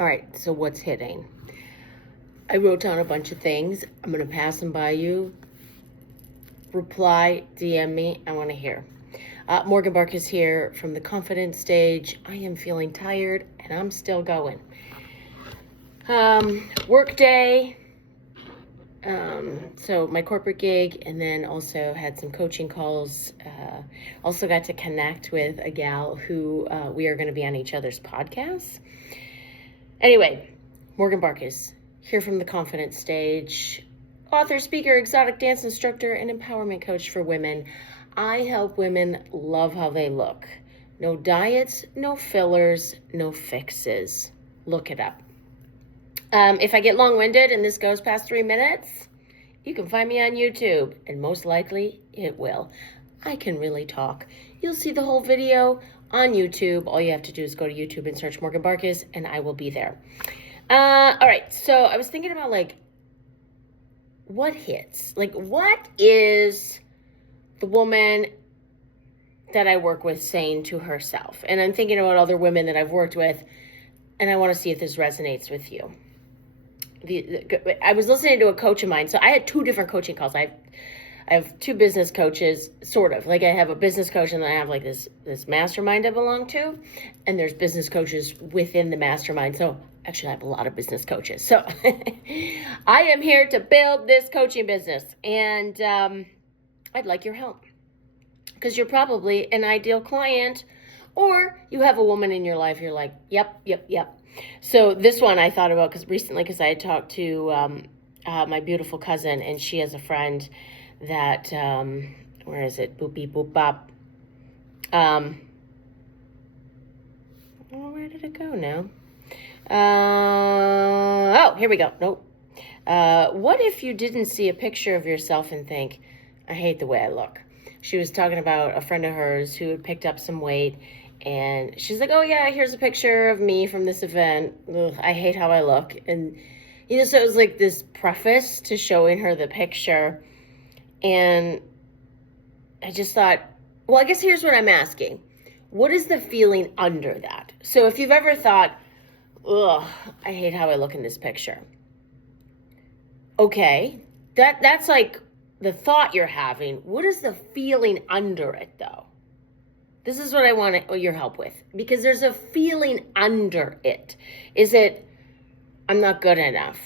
All right, so what's hitting? I wrote down a bunch of things. I'm going to pass them by you. Reply, DM me. I want to hear. Morgan Bark is here from the confidence stage. I am feeling tired and I'm still going. Work day. So my corporate gig, and then also had some coaching calls. Also got to connect with a gal who we are going to be on each other's podcasts. Anyway, Morgan Barkis, here from the confidence stage, author, speaker, exotic dance instructor, and empowerment coach for women. I help women love how they look. No diets, no fillers, no fixes. Look it up. If I get long-winded and this goes past 3 minutes, you can find me on YouTube, and most likely it will. I can really talk. You'll see the whole video on YouTube. All you have to do is go to YouTube and search Morgan Barkis, and I will be there. All right, so I was thinking about, what hits? What is the woman that I work with saying to herself? And I'm thinking about other women that I've worked with, and I want to see if this resonates with you. I was listening to a coach of mine. So I had 2 different coaching calls. I have 2 business coaches, sort of. I have a business coach, and then I have this mastermind I belong to. And there's business coaches within the mastermind. So actually I have a lot of business coaches. So I am here to build this coaching business. And I'd like your help. Because you're probably an ideal client, or you have a woman in your life, you're like, yep. So this one I thought about because I had talked to my beautiful cousin, and she has a friend that, where is it? Boop beep boop bop. Where did it go now? Here we go. Nope. What if you didn't see a picture of yourself and think, I hate the way I look? She was talking about a friend of hers who had picked up some weight. And she's like, oh, yeah, here's a picture of me from this event. Ugh, I hate how I look. And, so it was like this preface to showing her the picture. And I just thought, well, I guess here's what I'm asking. What is the feeling under that? So if you've ever thought, ugh, I hate how I look in this picture. Okay, that's like the thought you're having. What is the feeling under it, though? This is what I want your help with, because there's a feeling under it. Is it, I'm not good enough?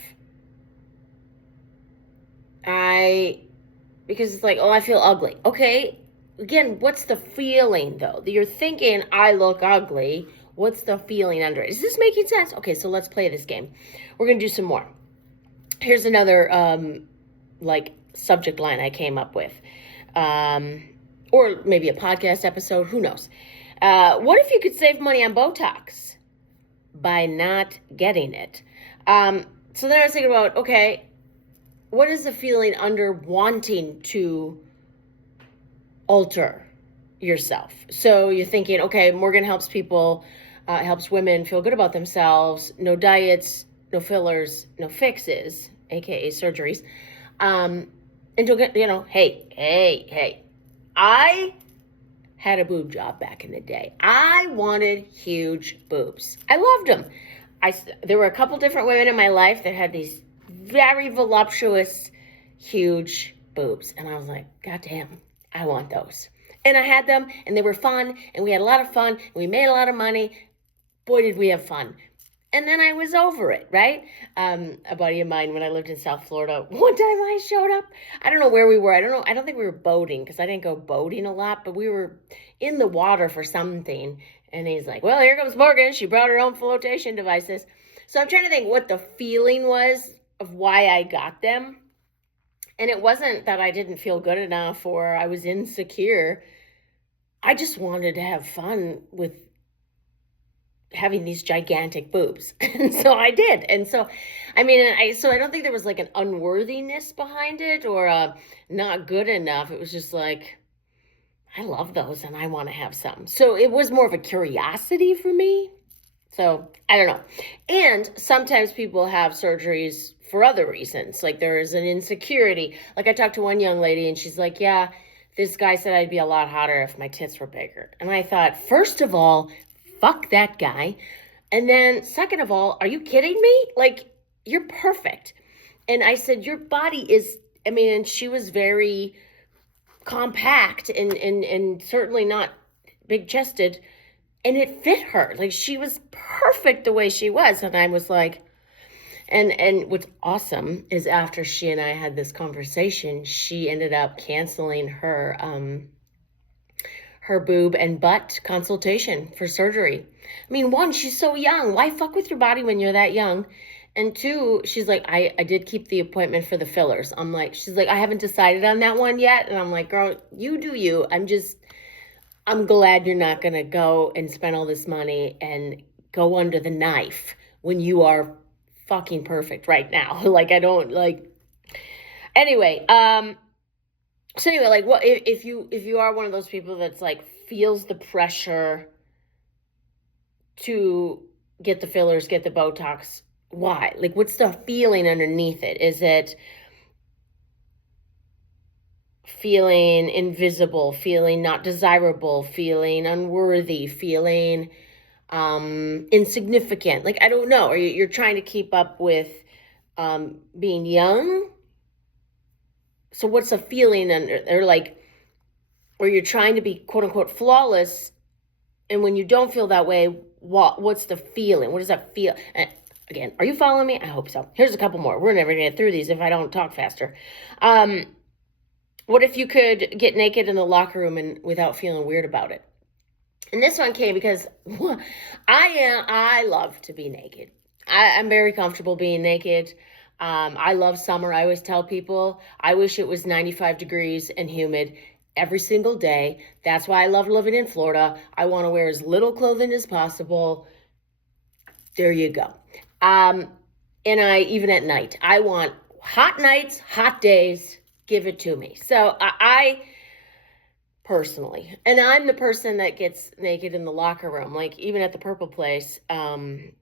Because it's like, oh, I feel ugly. Okay, again, what's the feeling, though? You're thinking, I look ugly. What's the feeling under it? Is this making sense? Okay, so let's play this game. We're going to do some more. Here's another, subject line I came up with. Or maybe a podcast episode, who knows? What if you could save money on Botox by not getting it? So then I was thinking about, okay, what is the feeling under wanting to alter yourself? So you're thinking, okay, Morgan helps people, helps women feel good about themselves, no diets, no fillers, no fixes, aka surgeries. And hey, I had a boob job back in the day. I wanted huge boobs. I loved them. There were a couple different women in my life that had these very voluptuous, huge boobs. And I was like, God damn, I want those. And I had them, and they were fun, and we had a lot of fun, and we made a lot of money. Boy, did we have fun. And then I was over it, right? A buddy of mine, when I lived in South Florida, one time I showed up. I don't know where we were. I don't think we were boating, because I didn't go boating a lot, but we were in the water for something. And he's like, well, here comes Morgan. She brought her own flotation devices. So I'm trying to think what the feeling was of why I got them. And it wasn't that I didn't feel good enough or I was insecure. I just wanted to have fun with having these gigantic boobs. And so I did. And so, I don't think there was like an unworthiness behind it or a not good enough. It was just like, I love those and I want to have some. So it was more of a curiosity for me. So I don't know. And sometimes people have surgeries for other reasons. Like there is an insecurity. Like I talked to one young lady and she's like, yeah, this guy said I'd be a lot hotter if my tits were bigger. And I thought, first of all, fuck that guy. And then second of all, are you kidding me? Like, you're perfect. And I said, your body is, and she was very compact and certainly not big chested. And it fit her. Like, she was perfect the way she was. And I was like, and what's awesome is after she and I had this conversation, she ended up canceling her boob and butt consultation for surgery. One, she's so young. Why fuck with your body when you're that young? And two, she's like, I did keep the appointment for the fillers. She's like, I haven't decided on that one yet. And I'm like, girl, you do you. I'm glad you're not going to go and spend all this money and go under the knife when you are fucking perfect right now. Anyway, so anyway, like, what if you are one of those people that's like feels the pressure to get the fillers, get the Botox? Why? Like, what's the feeling underneath it? Is it feeling invisible, feeling not desirable, feeling unworthy, feeling insignificant? Like, I don't know. Or you're trying to keep up with being young? So what's the feeling or you're trying to be quote unquote flawless, and when you don't feel that way, what's the feeling? What does that feel? And again, are you following me? I hope so. Here's a couple more. We're never gonna get through these if I don't talk faster. What if you could get naked in the locker room and without feeling weird about it? And this one came because I love to be naked. I'm very comfortable being naked. I love summer. I always tell people, I wish it was 95 degrees and humid every single day. That's why I love living in Florida. I want to wear as little clothing as possible. There you go. And even at night, I want hot nights, hot days, give it to me. So I personally, and I'm the person that gets naked in the locker room, like even at the Purple Place. One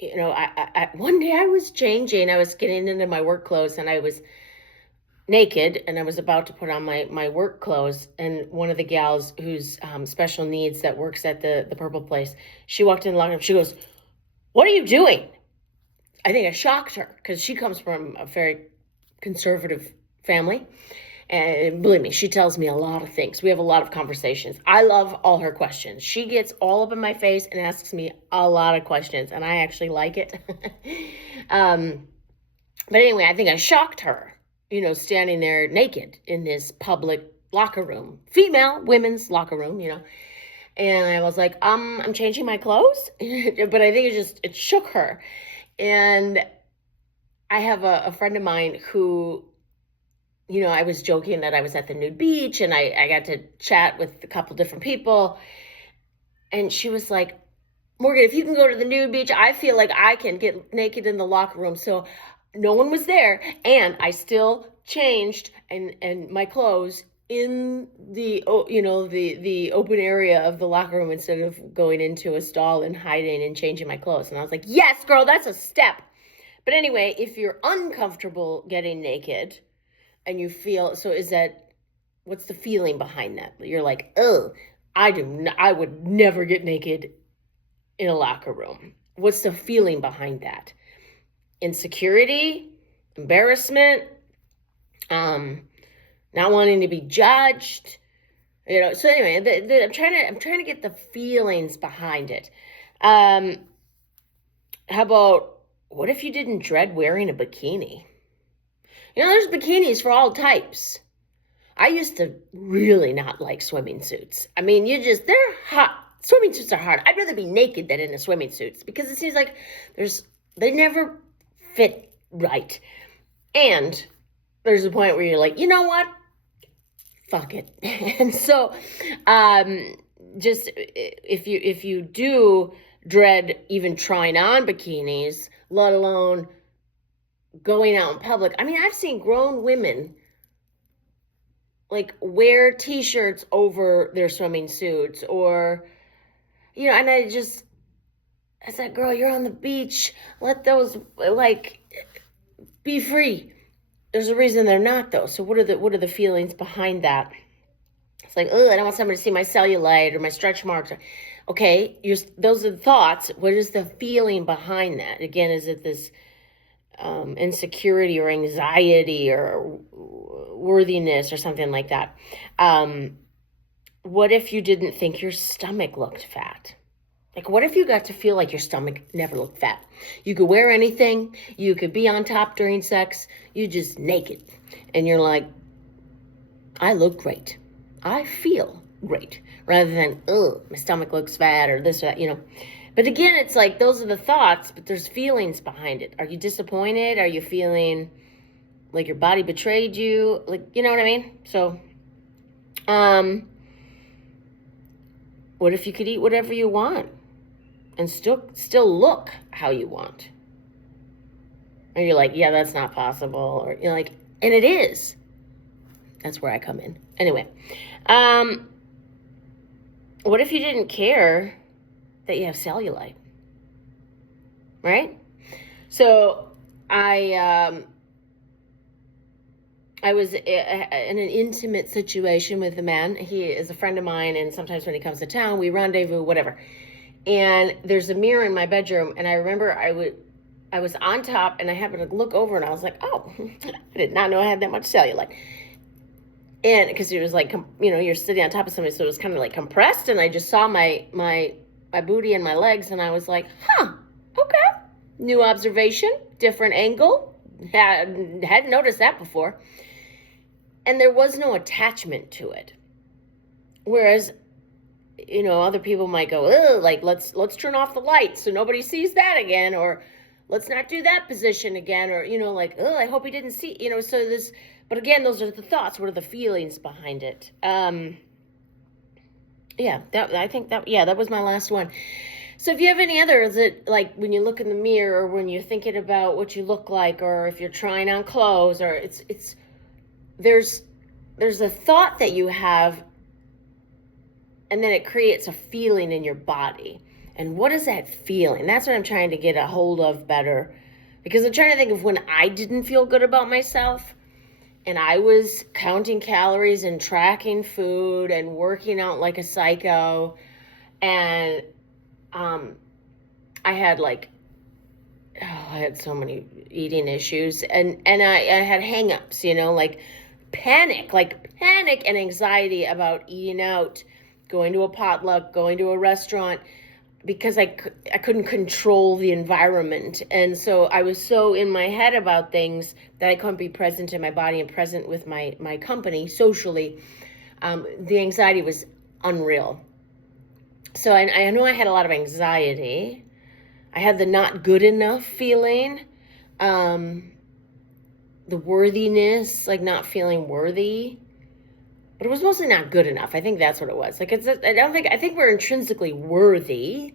day I was changing, I was getting into my work clothes and I was naked and I was about to put on my work clothes, and one of the gals who's special needs that works at the Purple Place, she walked in the locker room, she goes, "What are you doing?" I think I shocked her because she comes from a very conservative family. And believe me, she tells me a lot of things. We have a lot of conversations. I love all her questions. She gets all up in my face and asks me a lot of questions, and I actually like it. But anyway, I think I shocked her, standing there naked in this public locker room, women's locker room, And I was like, I'm changing my clothes. But I think it shook her. And I have a friend of mine who, I was joking that I was at the nude beach and I got to chat with a couple different people. And she was like, "Morgan, if you can go to the nude beach, I feel like I can get naked in the locker room." So no one was there. And I still changed and my clothes in the open area of the locker room instead of going into a stall and hiding and changing my clothes. And I was like, yes, girl, that's a step. But anyway, if you're uncomfortable getting naked and you feel, what's the feeling behind that? You're like, oh, I would never get naked in a locker room. What's the feeling behind that? Insecurity, embarrassment, not wanting to be judged, So anyway, I'm trying to get the feelings behind it. How about, what if you didn't dread wearing a bikini? There's bikinis for all types. I used to really not like swimming suits. They're hot. Swimming suits are hard. I'd rather be naked than in a swimming suit because it seems like they never fit right. And there's a point where you're like, you know what? Fuck it. And so, just if you do dread even trying on bikinis, let alone going out in public. I've seen grown women like wear t-shirts over their swimming suits or, and I said, girl, you're on the beach. Let those be free. There's a reason they're not though. So what are the feelings behind that? It's like, oh, I don't want somebody to see my cellulite or my stretch marks. Okay, those are the thoughts. What is the feeling behind that? Again, is it this insecurity or anxiety or worthiness or something like that? What if you didn't think your stomach looked fat? Like, what if you got to feel like your stomach never looked fat? You could wear anything. You could be on top during sex. You just naked. And you're like, I look great. I feel great. Rather than, oh, my stomach looks fat or this or that, But again, it's like those are the thoughts, but there's feelings behind it. Are you disappointed? Are you feeling like your body betrayed you? Like, you know what I mean? So, what if you could eat whatever you want and still look how you want? And you're like, yeah, that's not possible. Or you're like, and it is. That's where I come in. Anyway, what if you didn't care that you have cellulite? Right? So I was in an intimate situation with a man. He is a friend of mine, and sometimes when he comes to town, we rendezvous, whatever. And there's a mirror in my bedroom, and I remember I was on top, and I happened to look over, and I was like, oh, I did not know I had that much cellulite. And because it was like, you're sitting on top of somebody, so it was kind of like compressed, and I just saw my booty and my legs, and I was like, okay, new observation, different angle, hadn't noticed that before. And there was no attachment to it. Whereas, other people might go, oh, like, let's turn off the lights so nobody sees that again, or let's not do that position again, or, like, oh, I hope he didn't see, so this, but again, those are the thoughts. What are the feelings behind it? That was my last one. So if you have any others that, like, when you look in the mirror, or when you're thinking about what you look like, or if you're trying on clothes, or there's a thought that you have, and then it creates a feeling in your body. And what is that feeling? That's what I'm trying to get a hold of better, because I'm trying to think of when I didn't feel good about myself, and I was counting calories and tracking food and working out like a psycho, and I had I had so many eating issues, and I had hang-ups, like panic and anxiety about eating out, going to a potluck, going to a restaurant, because I couldn't control the environment. And so I was so in my head about things that I couldn't be present in my body and present with my company socially. The anxiety was unreal. So I know I had a lot of anxiety. I had the not good enough feeling, the worthiness, like not feeling worthy. But it was mostly not good enough. I think that's what it was. Like, I think we're intrinsically worthy,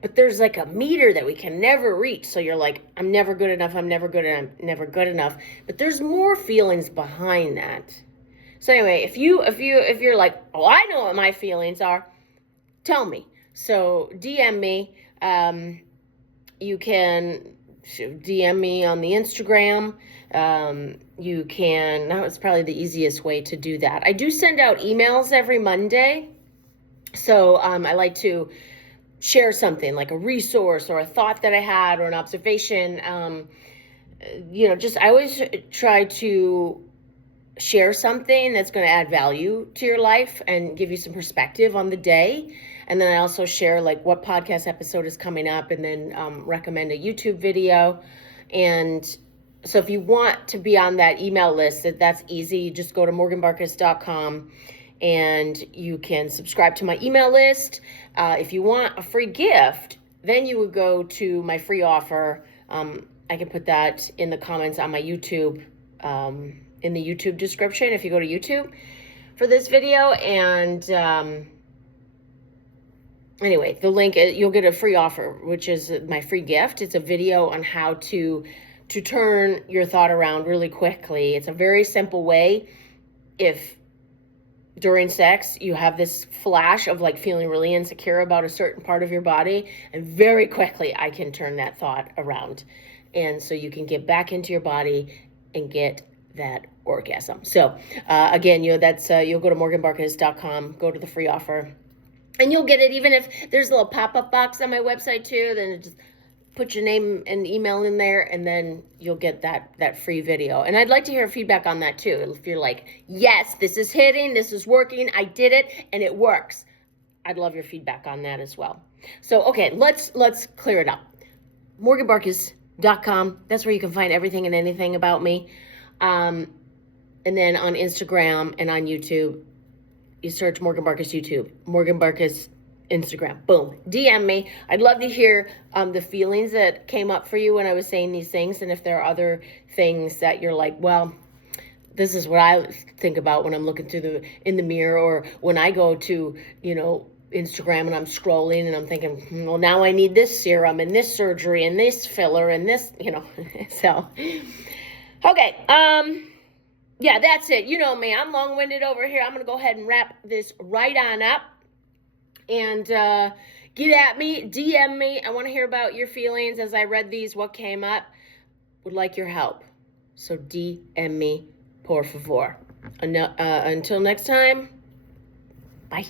but there's like a meter that we can never reach. So you're like, I'm never good enough. I'm never good enough. I'm never good enough. But there's more feelings behind that. So anyway, if you're like, oh, I know what my feelings are, tell me. So DM me. You can DM me on the Instagram. That was probably the easiest way to do that. I do send out emails every Monday. So I like to share something like a resource or a thought that I had or an observation. I always try to share something that's going to add value to your life and give you some perspective on the day. And then I also share like what podcast episode is coming up, and then recommend a YouTube video. And so if you want to be on that email list, that's easy. You just go to morganbarkus.com and you can subscribe to my email list. If you want a free gift, then you would go to my free offer. I can put that in the comments on my YouTube, in the YouTube description if you go to YouTube for this video. And anyway, the link, you'll get a free offer, which is my free gift. It's a video on how to turn your thought around really quickly. It's a very simple way. If during sex you have this flash of like feeling really insecure about a certain part of your body, and very quickly I can turn that thought around. And so you can get back into your body and get that orgasm. So again, that's you'll go to morganbarkus.com, go to the free offer, And you'll get it even if there's a little pop-up box on my website too. Then just put your name and email in there, and then you'll get that free video. And I'd like to hear feedback on that too. If you're like, yes, this is hitting, this is working, I did it, and it works. I'd love your feedback on that as well. So, okay, let's clear it up. MorganBarkus.com. That's where you can find everything and anything about me. And then on Instagram and on YouTube, you search Morgan Barkus YouTube, Morgan Barkus Instagram. Boom. DM me. I'd love to hear the feelings that came up for you when I was saying these things. And if there are other things that you're like, well, this is what I think about when I'm looking in the mirror, or when I go to, Instagram and I'm scrolling and I'm thinking, well, now I need this serum and this surgery and this filler and this, so. Okay. Yeah, that's it. You know me. I'm long-winded over here. I'm going to go ahead and wrap this right on up. And get at me. DM me. I want to hear about your feelings as I read these, what came up. Would like your help. So DM me, por favor. Until next time, bye.